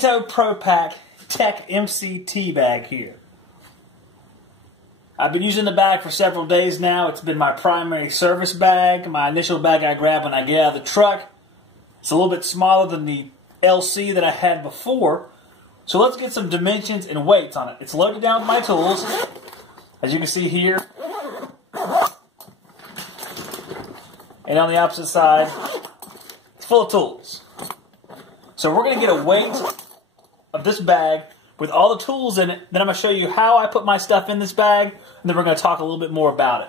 Veto Pro Pack Tech MCT bag here. I've been using the bag for several days now. It's been my primary service bag, my initial bag I grab when I get out of the truck. It's a little bit smaller than the LC that I had before. So let's get some dimensions and weights on it. It's loaded down with my tools. As you can see here. And on the opposite side, it's full of tools. So we're going to get a weight of this bag with all the tools in it. Then I'm going to show you how I put my stuff in this bag. And then we're going to talk a little bit more about it.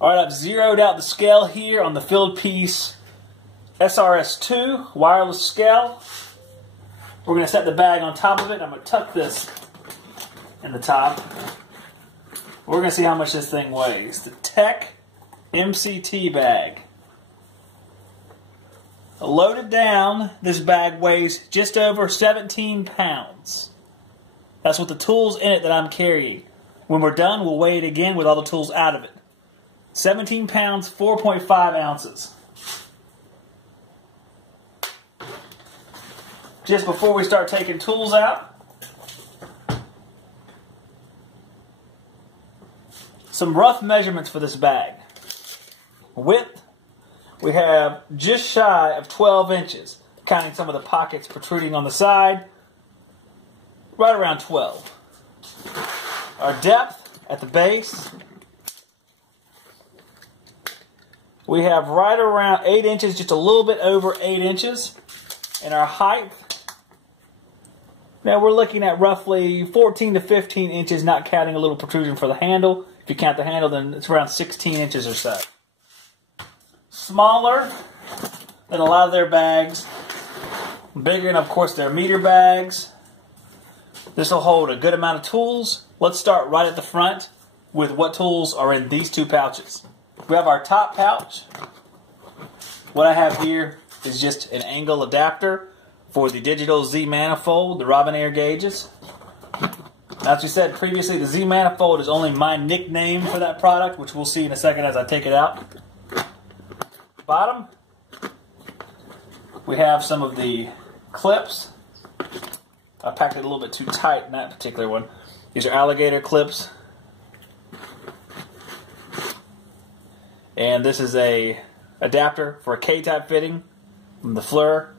Alright, I've zeroed out the scale here on the Field Piece SRS2 wireless scale. We're going to set the bag on top of it. I'm going to tuck this in the top. We're going to see how much this thing weighs. The Tech MCT bag. Loaded down, this bag weighs just over 17 pounds. That's with the tools in it that I'm carrying. When we're done, we'll weigh it again with all the tools out of it. 17 pounds, 4.5 ounces. Just before we start taking tools out, some rough measurements for this bag. Width, we have just shy of 12 inches, counting some of the pockets protruding on the side, right around 12. Our depth at the base, we have right around 8 inches, just a little bit over 8 inches. And our height, now we're looking at roughly 14 to 15 inches, not counting a little protrusion for the handle. If you count the handle, then it's around 16 inches or so. Smaller than a lot of their bags. Bigger than, of course, their meter bags. This will hold a good amount of tools. Let's start right at the front with what tools are in these two pouches. We have our top pouch. What I have here is just an angle adapter for the digital Z manifold, the Robinair gauges. As we said previously, the Z manifold is only my nickname for that product, which we'll see in a second as I take it out. Bottom, we have some of the clips. I packed it a little bit too tight in that particular one. These are alligator clips. And this is a adapter for a K-type fitting from the Fleur.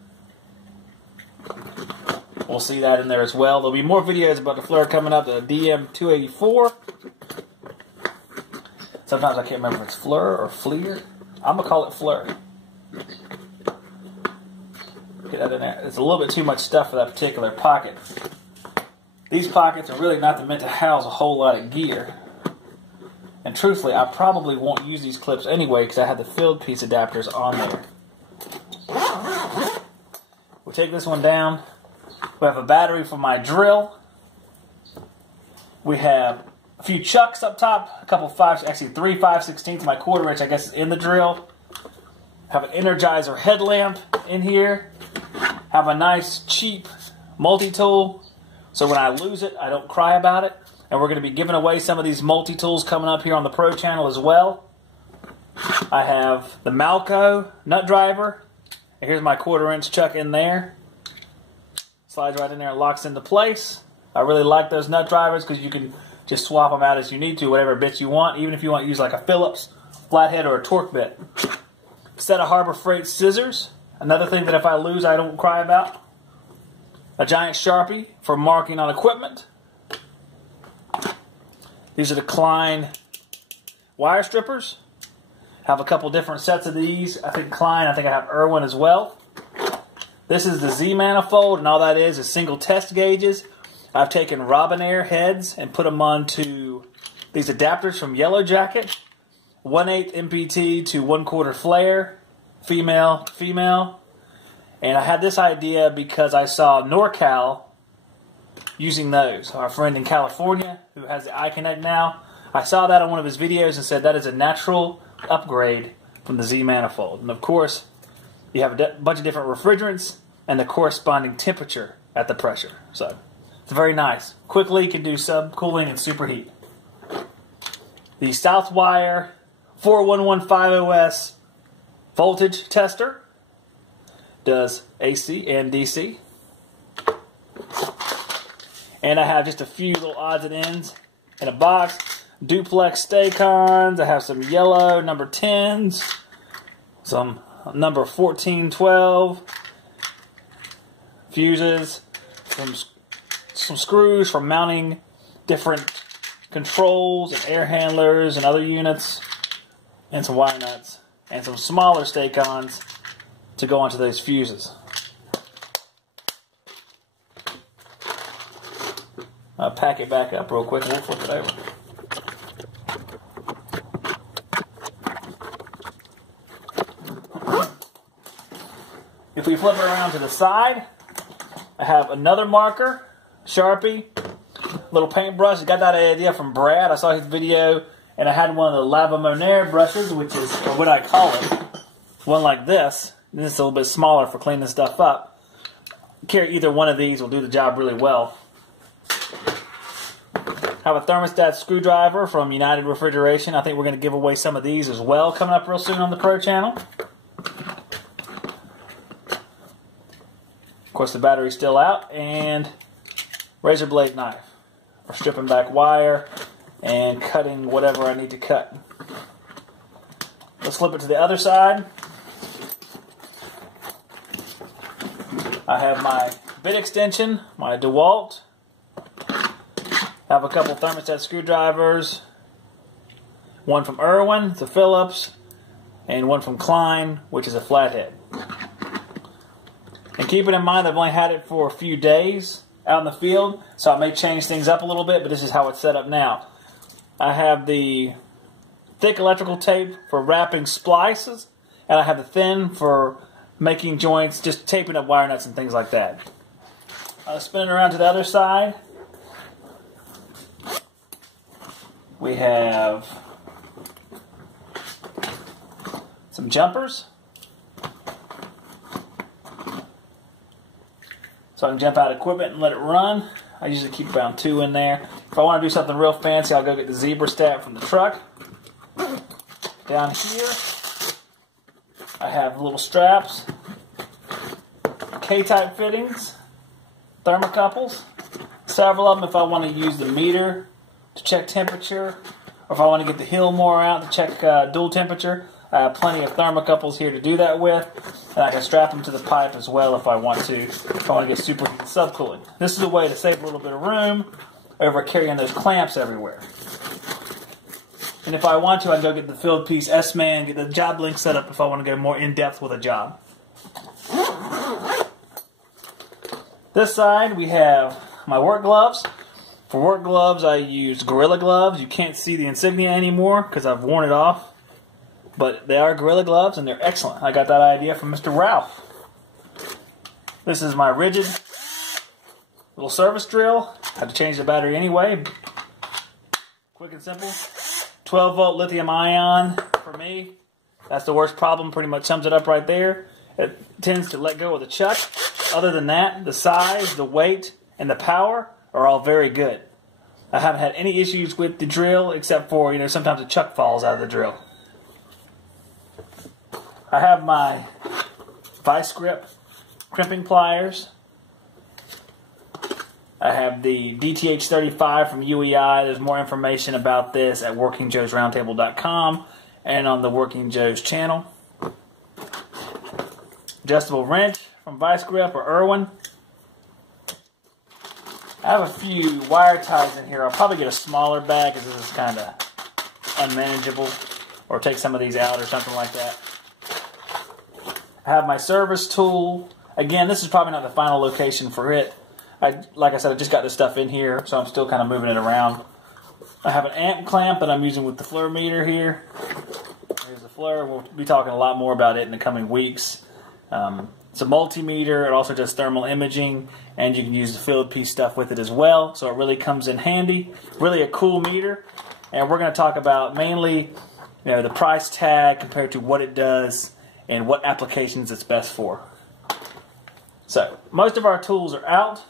We'll see that in there as well. There'll be more videos about the Fleur coming up, the DM284. Sometimes I can't remember if it's Fleur or Fleer. I'm going to call it Fleur. Get that in there. It's a little bit too much stuff for that particular pocket. These pockets are really not meant to house a whole lot of gear. And truthfully, I probably won't use these clips anyway because I have the Field Piece adapters on there. We'll take this one down. We have a battery for my drill. We have a few chucks up top, a couple actually 3 5/16, my 1/4 inch I guess is in the drill. Have an Energizer headlamp in here. Have a nice cheap multi-tool, so when I lose it I don't cry about it. And we're going to be giving away some of these multi-tools coming up here on the Pro channel as well. I have the Malko Nut Driver. And here's my 1/4 inch chuck in there. Slides right in there and locks into place. I really like those nut drivers because you can just swap them out as you need to, whatever bits you want, even if you want to use like a Phillips flathead or a torque bit. Set of Harbor Freight scissors. Another thing that if I lose I don't cry about. A giant Sharpie for marking on equipment. These are the Klein wire strippers. Have a couple different sets of these. I think Klein, I think I have Irwin as well. This is the Z manifold, and all that is single test gauges. I've taken Robinair heads and put them onto these adapters from Yellow Jacket. 1/8 MPT to 1/4 flare, female to female. And I had this idea because I saw NorCal using those. Our friend in California who has the iConnect now. I saw that on one of his videos and said that is a natural upgrade from the Z manifold. And of course, you have a bunch of different refrigerants and the corresponding temperature at the pressure. So it's very nice. Quickly can do subcooling and superheat. The Southwire 41150S voltage tester does AC and DC. And I have just a few little odds and ends in a box. Duplex Stay-Cons. I have some yellow number 10s. Some number 14, 12. Fuses. Some screws for mounting different controls and air handlers and other units. And some wire nuts. And some smaller Stay-Cons to go onto those fuses. I'll pack it back up real quick and we'll flip it over. If we flip it around to the side, I have another marker, Sharpie, little paintbrush. I got that idea from Brad. I saw his video and I had one of the Lava Monaire brushes, which is what I call it. One like this. This is a little bit smaller for cleaning stuff up. Carry either one of these will do the job really well. Have a thermostat screwdriver from United Refrigeration. I think we're going to give away some of these as well coming up real soon on the Pro channel. Of course, the battery's still out. And razor blade knife for stripping back wire and cutting whatever I need to cut. Let's flip it to the other side. I have my bit extension, my DeWalt. I have a couple thermostat screwdrivers. One from Irwin, it's a Phillips, and one from Klein, which is a flathead. And keep it in mind, I've only had it for a few days out in the field, so I may change things up a little bit, but this is how it's set up now. I have the thick electrical tape for wrapping splices, and I have the thin for making joints, just taping up wire nuts and things like that. I'll spin it around to the other side. We have some jumpers. So I can jump out equipment and let it run. I usually keep around 2 in there. If I want to do something real fancy, I'll go get the zebra strap from the truck. Down here, I have little straps, K-type fittings, thermocouples, several of them if I want to use the meter to check temperature, or if I want to get the Hillmore out to check dual temperature. I have plenty of thermocouples here to do that with, and I can strap them to the pipe as well if I want to get superheated subcooling. This is a way to save a little bit of room over carrying those clamps everywhere. And if I want to, I can go get the field piece S-Man, get the job link set up if I want to go more in-depth with a job. This side, we have my work gloves. For work gloves, I use Gorilla Gloves. You can't see the insignia anymore because I've worn it off. But they are Gorilla Gloves, and they're excellent. I got that idea from Mr. Ralph. This is my rigid little service drill. I had to change the battery anyway. Quick and simple. 12-volt lithium ion for me. That's the worst problem. Pretty much sums it up right there. It tends to let go of the chuck. Other than that, the size, the weight, and the power are all very good. I haven't had any issues with the drill except for, sometimes the chuck falls out of the drill. I have my vice grip crimping pliers. I have the DTH35 from UEI. There's more information about this at WorkingJoesRoundtable.com and on the Working Joes channel. Adjustable wrench from Vice Grip or Irwin. I have a few wire ties in here. I'll probably get a smaller bag because this is kind of unmanageable, or take some of these out or something like that. I have my service tool. Again, this is probably not the final location for it. Like I said, I just got this stuff in here, so I'm still kind of moving it around. I have an amp clamp that I'm using with the FLIR meter here. There's the FLIR. We'll be talking a lot more about it in the coming weeks. It's a multimeter. It also does thermal imaging, and you can use the field piece stuff with it as well, so it really comes in handy. Really a cool meter, and we're going to talk about mainly the price tag compared to what it does and what applications it's best for. So, most of our tools are out.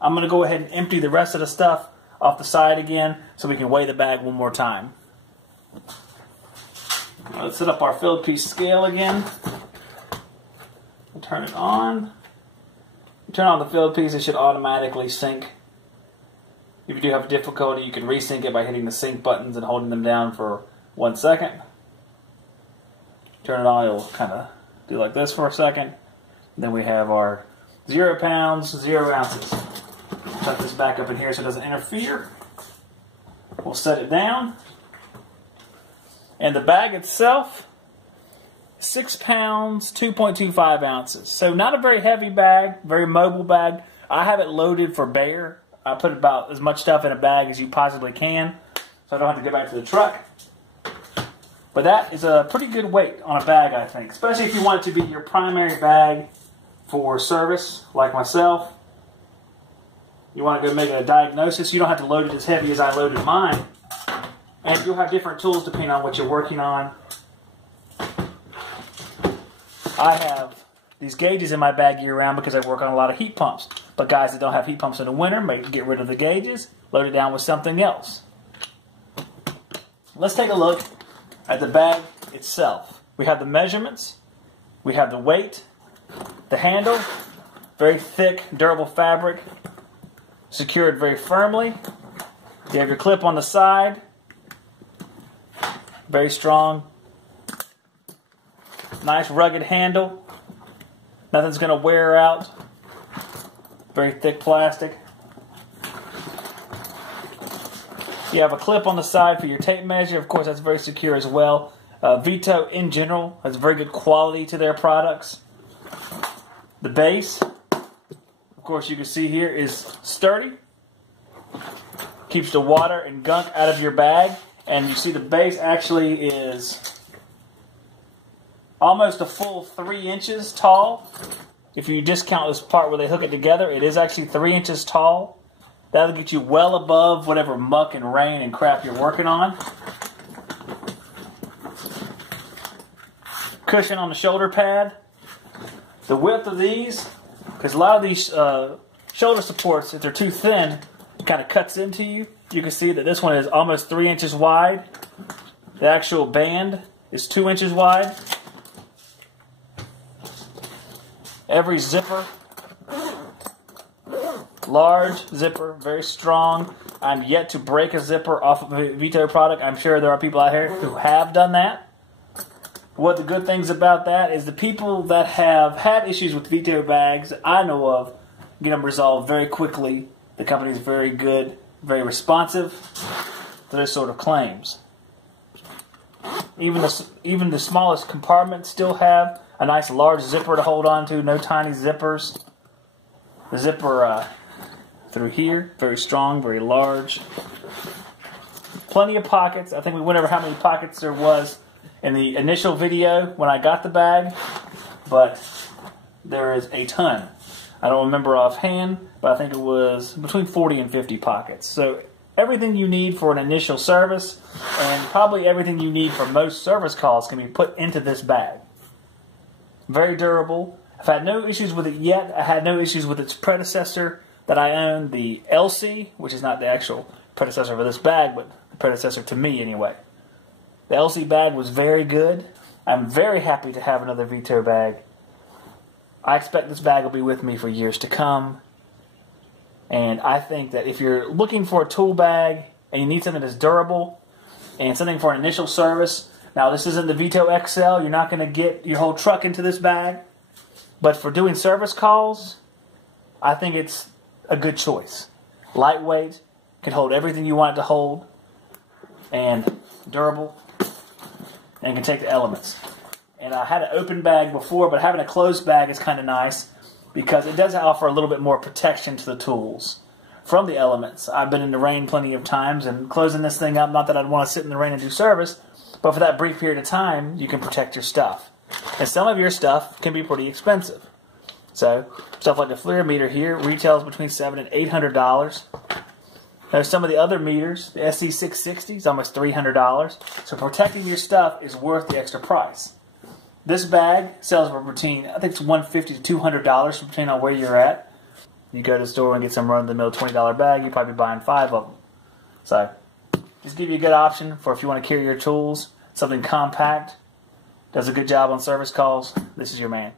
I'm going to go ahead and empty the rest of the stuff off the side again so we can weigh the bag one more time. Let's set up our field piece scale again. Turn it on. Turn on the field piece, it should automatically sync If you do have difficulty, you can resync it by hitting the sync buttons and holding them down for 1 second. Turn it on, it'll kind of do like this for a second. Then we have our 0 pounds, 0 ounces. Tuck this back up in here so it doesn't interfere. We'll set it down. And the bag itself, 6 pounds, 2.25 ounces. So not a very heavy bag, very mobile bag. I have it loaded for bear. I put about as much stuff in a bag as you possibly can, so I don't have to go back to the truck. But that is a pretty good weight on a bag, I think, especially if you want it to be your primary bag for service, like myself. You want to go make a diagnosis, you don't have to load it as heavy as I loaded mine. And you'll have different tools depending on what you're working on. I have these gauges in my bag year-round because I work on a lot of heat pumps. But guys that don't have heat pumps in the winter, get rid of the gauges, load it down with something else. Let's take a look at the bag itself. We have the measurements, we have the weight, the handle, very thick, durable fabric, secured very firmly. You have your clip on the side, very strong, nice rugged handle, nothing's going to wear out, very thick plastic. You have a clip on the side for your tape measure. Of course, that's very secure as well. Veto, in general, has very good quality to their products. The base, of course, you can see here, is sturdy. Keeps the water and gunk out of your bag. And you see the base actually is almost a full 3 inches tall. If you discount this part where they hook it together, it is actually 3 inches tall. That'll get you well above whatever muck and rain and crap you're working on. Cushion on the shoulder pad. The width of these, because a lot of these shoulder supports, if they're too thin, it kind of cuts into you. You can see that this one is almost 3 inches wide. The actual band is 2 inches wide. Every zipper, large zipper, very strong. I'm yet to break a zipper off of a Veto product. I'm sure there are people out here who have done that. What the good things about that is the people that have had issues with Veto bags that I know of get them resolved very quickly. The company is very good, very responsive to those sort of claims. Even the smallest compartments still have a nice large zipper to hold on to, no tiny zippers. The zipper through here, very strong, very large. Plenty of pockets. I think we went over how many pockets there was in the initial video when I got the bag, but there is a ton. I don't remember offhand, but I think it was between 40 and 50 pockets. So everything you need for an initial service, and probably everything you need for most service calls, can be put into this bag. Very durable. I've had no issues with it yet. I had no issues with its predecessor that I own, the LC, which is not the actual predecessor for this bag, but the predecessor to me anyway. The LC bag was very good. I'm very happy to have another Veto bag. I expect this bag will be with me for years to come. And I think that if you're looking for a tool bag and you need something that's durable and something for an initial service, now this isn't the Veto XL. You're not going to get your whole truck into this bag. But for doing service calls, I think it's a good choice. Lightweight, can hold everything you want it to hold, and durable, and can take the elements. And I had an open bag before, but having a closed bag is kind of nice because it does offer a little bit more protection to the tools from the elements. I've been in the rain plenty of times, and closing this thing up, not that I'd want to sit in the rain and do service, but for that brief period of time, you can protect your stuff. And some of your stuff can be pretty expensive. So, stuff like the FLIR meter here retails between $700 and $800. There's some of the other meters, the SC660 is almost $300. So protecting your stuff is worth the extra price. This bag sells for between, I think it's $150 to $200, depending on where you're at. You go to the store and get some run-of-the-mill $20 bag, you're probably buying 5 of them. So, just give you a good option for if you want to carry your tools, something compact, does a good job on service calls. This is your man.